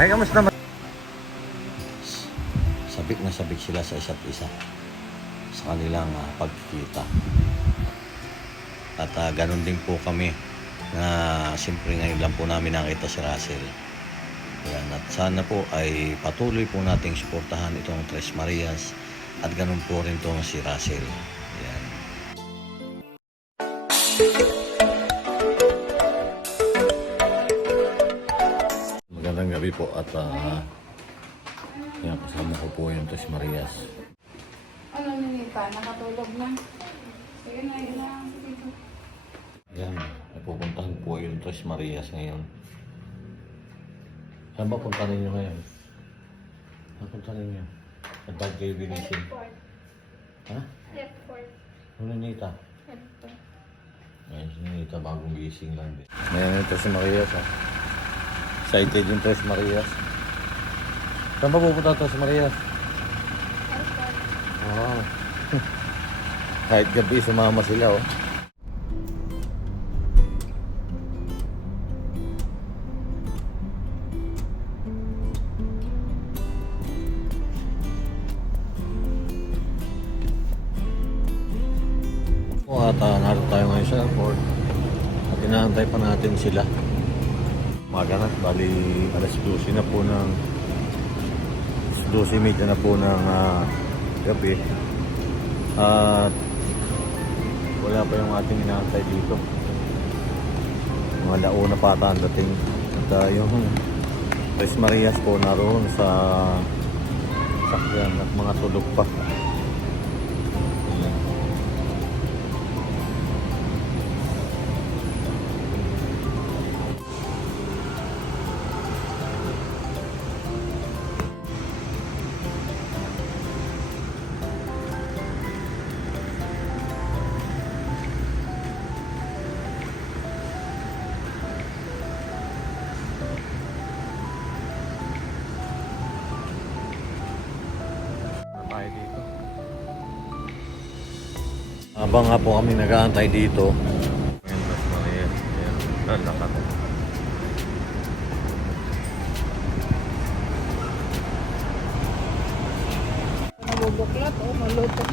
Ay, kamusta naman? Sabik na sabik sila sa isa't isa sa kanilang pagkikita. At ganun din po kami na siyempre ngayon lang po namin nakita si Russell. Ayan, at sana po ay patuloy po nating suportahan itong Tres Marias at ganun po rin itong si Russell. Ayan. Magandang gabi po at yan, kasama ko po yung Tres Marias. Ano Ninita? Nakatulog na? Sige na, yun na. Yan, napupuntahan po yung Tres Marias ngayon. Saan ba punta ninyo ngayon? Saan punta ninyo? At ba't kayo binising? Ha? Airport. Ano Nita? Airport. Ngayon si Nita bagong gising lang din. Ngayon yung Tres Marias ha. Excited yung Tres Marias. Saan ba pupunta Tres Marias? Airport. Wow. Kahit gabi sumama sila oh. At narito tayo ngayon sa airport at inaantay pa natin sila. Maganat, bali alas 12 na po ng 12:30 na po ng gabi at wala pa yung ating inaantay dito. Mga launa pa ata ang dating at yung Tres Marias po naroon sa sakyan at mga tulog pa. Dito. Habang nga po kami nag-aantay dito. Ayan, Tres Marias. Ayan, lalakat. Nabubuklat o maluto.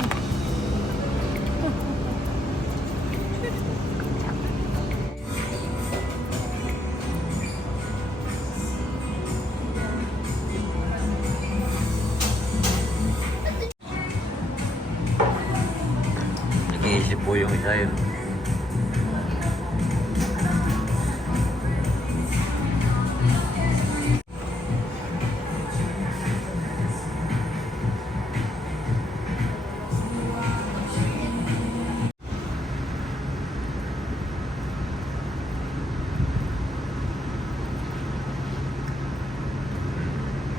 Nag-iisip po yung isa yun.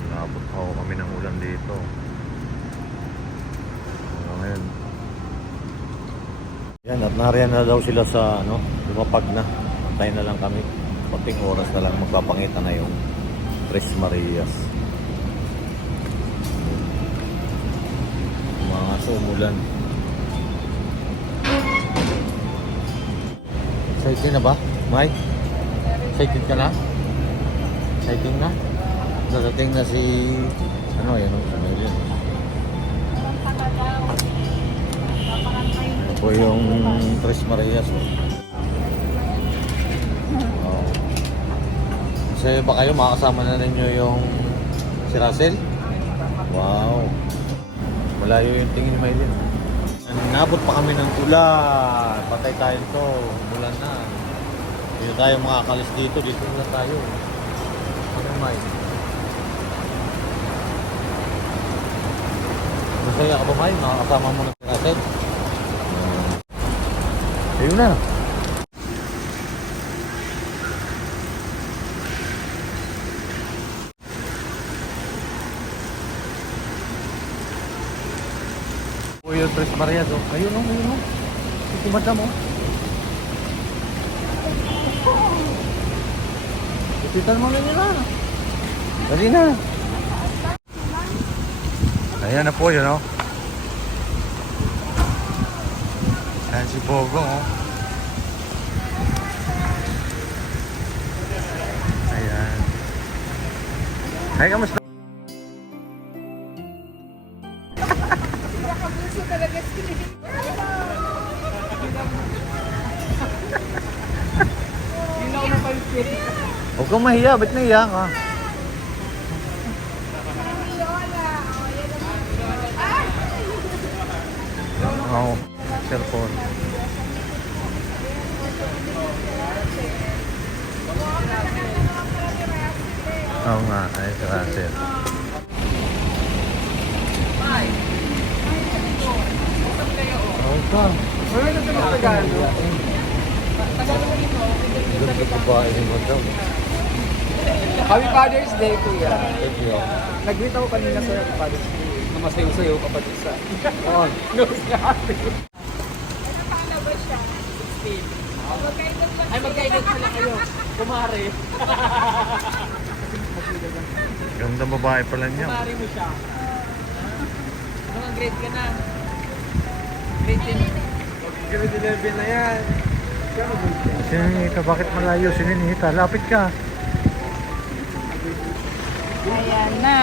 Naabot ako kami ng ulan dito. Ngayon. Yan, at nariyan na daw sila sa lumapag na. Antay na lang kami. Pating oras na lang magpapangita na yung Tres Marias. Mga sumulan. Excited na ba, Mike? Excited ka na? Excited na? Narating na si yan o, Samuel. Ito po yung Tres Marias. Oh. Kasi ba kayo makakasama na ninyo yung si Russell? Wow. Malayo yung tingin ni Maylin. Nabot pa kami ng ulan. Patay tayo ito. Ulan na. Hindi tayo makakalis dito. Dito na tayo. Ano May? Masaya ka ba May? Makakasama mo na si Russell? Ayun na. O yung Tres Marias oh. Ayun o, ayun o. Ito madam o. Ipitan mo na nila. Dali na. Ayan na po yun o. Ayan si Bogo oh. Ayan. Ay, kamusta? Pinakabuso talaga sila. Hindi na ako napalipit. Huwag kang mahiya, ba't nahiya ka? Oo, cellphone. Oo nga, ay si Russell. Oo ka. Wala na sa mga Tagalog. Ganda babae ni Madam. Happy Father's Day, Kuya. Thank you. Nag-greet ako kanina sa Happy Father's Day. Namasayo-sayo ka pa din sa... Oo. Nose niya ate. Paano ba siya? 16. Ay, magkaedad pala kayo. Kumare. Ganda babae pala niya. Kumare mo siya. Anong grade ka na? Grade 10. Grade 11 na yan. Sininita, bakit malayo? Sininita, lapit ka. Ayan na.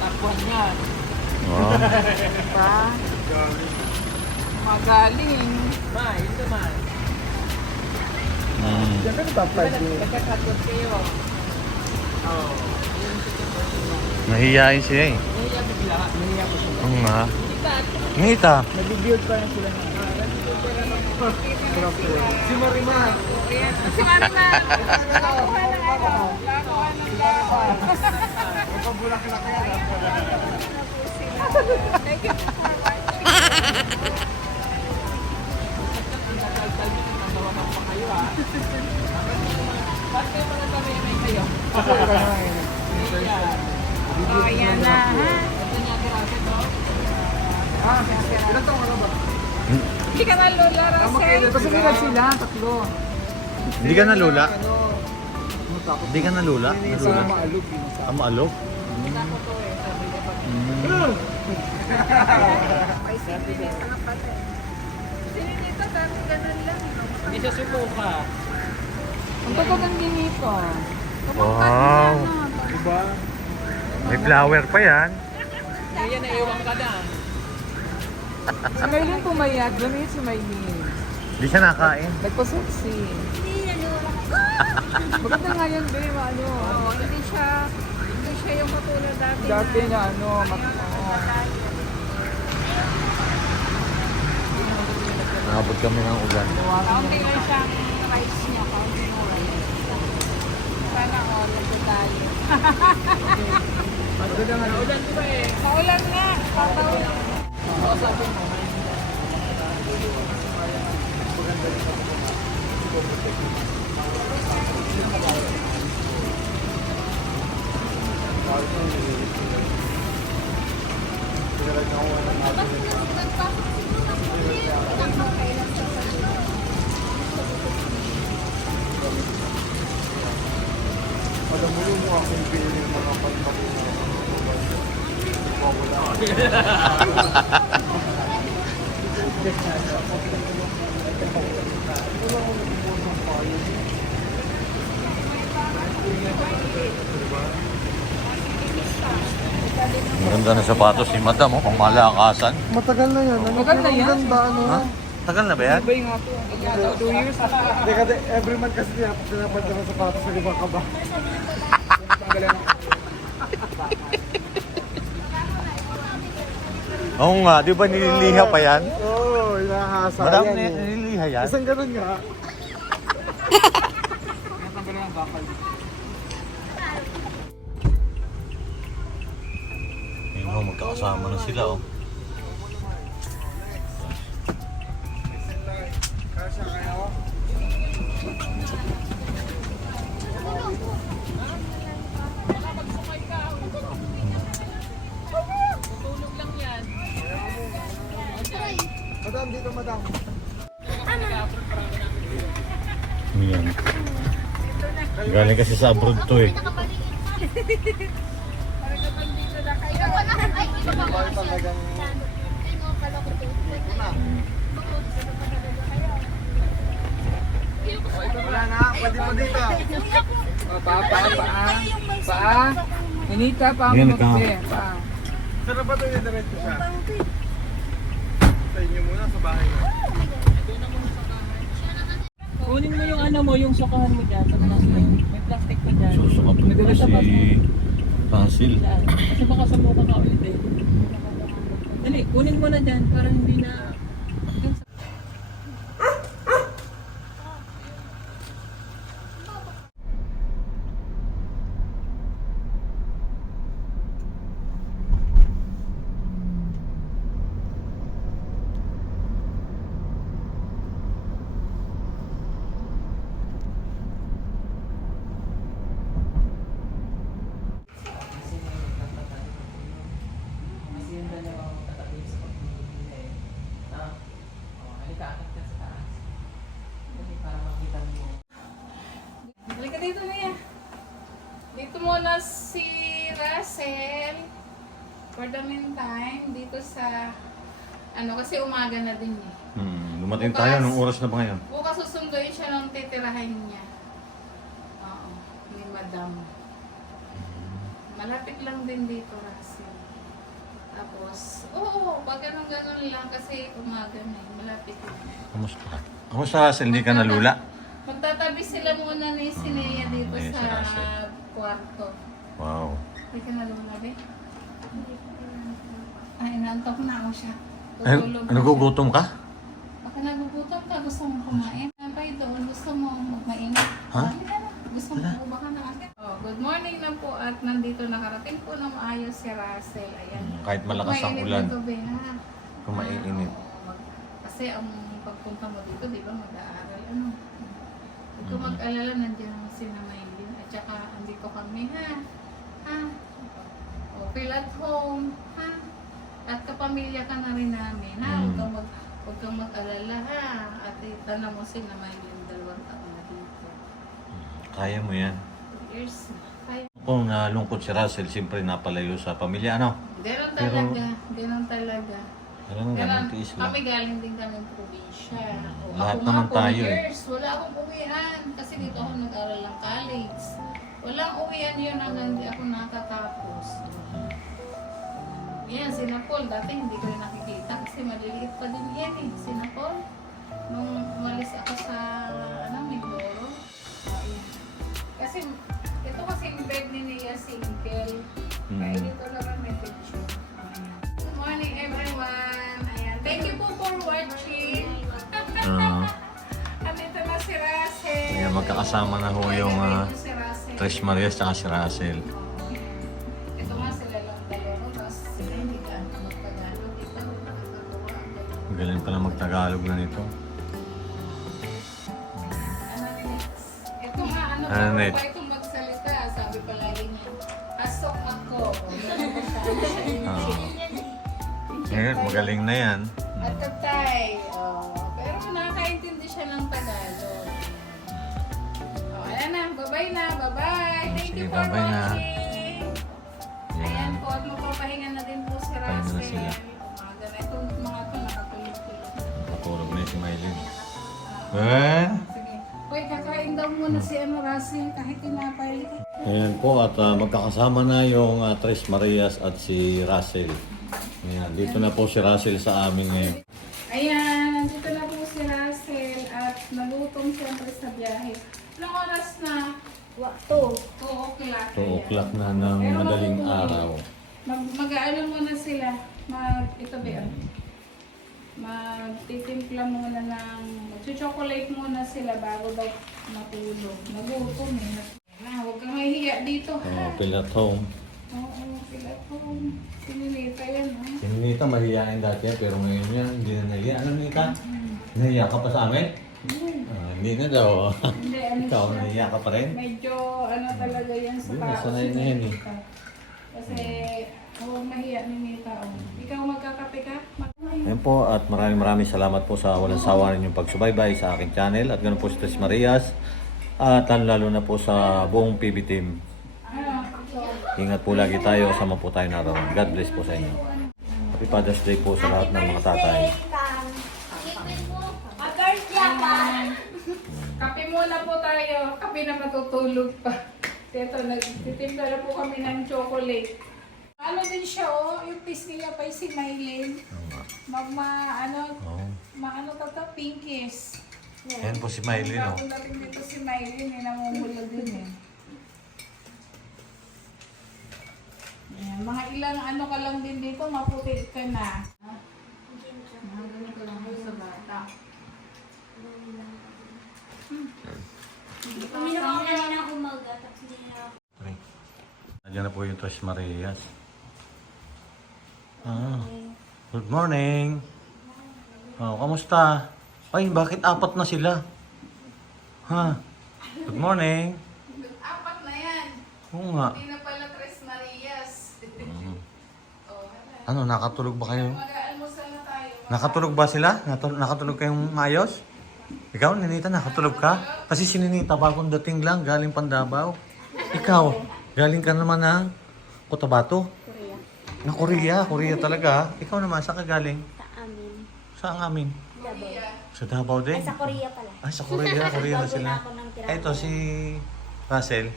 Takbuhan yan. Wow. Pa. Magaling. Ma, yun naman. Mm. Nagkakatwad kayo. Oo. Nahihiyain siya eh. Nahiya bigla. Nahiya ko siya. Oo nga. Ngita. Nag-build pa lang sila ng... Si Marimar. Si Marima. Nakuha na ano. Nakuha ng laban. Thank you for watching. Oh, yan na. Ilan taong ka na ba? Hindi ka na lola, Russell. Kasi bilag sila, tatlo. Hindi ka nalula? Ano Hindi ka nalula? Sa Nalula? maalog. Ah, maalok? Ay, sininita na pala. Sininita, dami ganun lang. Hindi siya sumuka. Ang tagal ng ginito. Wow. Diba? May flower pa yan. Kaya naiwan ka na. Si Maylin pumayag, gamit si Maylin. Hindi siya nakain. Nagpa-sexy. Maganda nga yun, babe, ano. Oo, hindi siya yung katulad dati. Dati na ano, Nakabot kami ng ulan. Kaunti lang siyang rice niya, kaunti mo rice. Sana all, nagpo tayo. maganda nga. Ulan ko ba eh? Maulan nga, tatawin. Kausapin mo. Padamulo mo akong pinili ng mga pagpapin na Maganda na sapatos ni Madam, oh, pang malakasan. Matagal na yan. Matagal na yan? Ang ganda, ano? Ha? Tagal na ba yan? Iba yung nga po. 2 years na. Hindi kasi every month kasi pinapalitan ng sapatos sa ibang kaba. Oo nga, di ba nililiha pa yan? Oo, inahasa Madam, yan. nililiha yan? Isang ganun nga. Natanggalan ang bakal. Ayun, oh, magkakasama na sila, oh. Kasya kayo? Tutulog lang yan. Madam, dito madam. Yan. Galing kasi sa abroad to eh. Talagang... Wala na, pwede mo dito. Papa. Paa. Inita pa Yan, mo magbe. Paa. Saan na ba ito yung diretso siya? Sa inyo muna, sa bahay na. Kunin mo yung ano mo, yung sukahan mo dyan sa plastic. May plastic pa dyan. Susukat po Nadala sa si Russell. Kasi baka sumuka ka ulit eh. Dali, kunin mo na dyan para hindi na... Kasi yung dalawang tatabi sa pagpipili. Halika, akit ka sa taas. Kasi para makita mo. Halika dito niya. Dito muna si Russell. For the meantime, dito sa... Ano, kasi umaga na din eh. Dumating tayo, anong oras na ba ngayon? Bukas susunduin siya ng titirahan niya. Oo, ni Madam. Malapit lang din dito, Russell. Tapos, oo, pag ganun lang kasi umaga na eh. Malapit lang. Kamusta? Kamusta Russell? Hindi ka nalula? Magtatabi sila muna ni Sinea dito Ayan, si sa Russell. kwarto. Wow. Hindi ka nalulabi? Ay, nantok na ako siya. Ay, Tutulog na nagugutom ka? siya. Baka nagugutom ka, gusto mo kumain. Napay doon, gusto mo magmainit. Ha? Halika na. Gusto mo baka na agad. Oh, good morning na po at nandito nakarating po ng maayos si Russell. Ayan. Kahit malakas ang Mainit ulan. na gabi, ha? Kung maiinit. Kasi ang pagpunta mo dito, di ba, mag-aaral. Ano? Huwag ka Mhm. mag-alala, nandiyan ang sinamayin at saka andito kami, ha? Ha? O, feel at home, ha? At kapamilya ka na rin namin, ha? Huwag kang mag-alala, ha? At itanong mo sinamayin yung 2 taon na dito. Kaya mo yan. 2 years na. Kaya. Kung nalungkot si Russell, siyempre napalayo sa pamilya, ano? Ganon Pero- talaga. Ganon talaga. Alam mo, ganun tiis lang. Kami galing din kami probinsya. O, Lahat ako naman nga, 4 tayo eh. years, wala akong uwian. Kasi dito ako nag-aral ng college. Walang uwian yun hanggang di ako nakatapos. Yan, si Napol. Dati hindi ko rin nakikita kasi maliliit pa din yan eh. Si Napol. Nung umalis ako sa Mindoro. Yan. Kasi ito kasi yung bed ni Nia single. Kaya dito naman may picture. Ayan. Good morning everyone. Ayan. Thank you po for watching. Andito na si Russell. Ayan, magkakasama na ho yung Andito si Russell. Tres Marias at si Russell. Ito nga sila lang dalawa. Tapos sila hindi ka magtagalog. Ito nakakatawa. Ang galing pala magtagalog na nito. Ano next? Ito nga, ano Ano ba next? pa itong magsalita? Sabi palagi niya, asok ako. Ngayon, magaling na yan. At tatay. Pero nakakaintindi siya ng Tagalog. Ayan na. Bye-bye na. Bye-bye. Thank Sige, you for bye-bye na. watching. Ayan po. At magpapahinga na din po si Pahinga na Russell. sila. Umaga na. Itong mga ito nakatulog-tulog. Matulog na si Maylin. Eh? Sige. Uy, kakain daw muna si Russell kahit tinapay. Ayan po at magkakasama na yung Tres Marias at si Russell. Ayan, dito na po si Russell sa amin ngayon. Ayan, nandito na po si Russell at nagutom siyempre sa biyahe. Anong oras na? 2 o'clock. 2 o'clock na ng Pero madaling matutuloy. araw. Mag-aano muna sila. Ito ba yan? Magtitimpla muna ng... Mag-chocolate muna sila bago daw matulog. Nagutom eh. Huwag kang mahihiya dito Oh, ha. feel at home. Oo, sila po. Sininita yan ha. Si Nita mahihiyain dati yan, pero ngayon yan, hindi na nahiya. Ano Nita? Nahiya ka pa sa amin? Hindi na daw. Hindi, ano Ikaw, siya. nahiya ka pa rin? Medyo ano talaga yan sa Yun, tao. nasanay na yan eh. Kasi huwag mahiya ni Nita. Ikaw magkakape ka? Ayan po at maraming salamat po sa walang sawa ninyong pagsubaybay sa aking channel at ganoon po si Tres Marias at lalo na po sa buong PB team. Ingat po lagi tayo, sama po tayo naroon. God bless po sa inyo. Happy Father's Day po sa lahat ng mga tatay. Kape muna po tayo. Kape na matutulog pa. Ito, nagtitimpla na po kami ng chocolate. Ano din siya, oh, yung piece niya pa si Maylin. Oo nga. Oo. Maano pinkies. Ayan po si Mylene, oh. Tapos natin dito si Maylin, namumula din eh. Ayan, mga ilang ano ka lang din dito, maputi ka na. Mga ganito lang po sa bata. Uminom ako kanina umaga, tapos hindi na ako. Nandiyan na po yung Tres Marias. Good morning. Oh, kamusta? Ay, bakit apat na sila? Ha? Good morning. Apat na yan. Oo nga. Hindi na pala Tres Marias. Oh, wala. Ano, nakatulog ba kayo? Mag-aalmusal na tayo. Nakatulog ba sila? Nakatulog kayong maayos? Ikaw, Ninita, nakatulog ka? Kasi si Ninita, bagong dating lang, galing Pandabaw. Ikaw, galing ka naman ng Cotabato? Korea. Na Korea talaga. Ikaw naman, saan ka galing? Sa amin. Saan amin? Davao. Sa Davao din? Ay, sa Korea pala. Ay, sa Korea na Bago sila. na ako ng tirahan. Ito si Russell.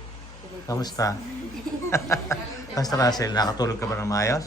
Kamusta? Kamusta Russell? Nakatulog ka ba ng maayos?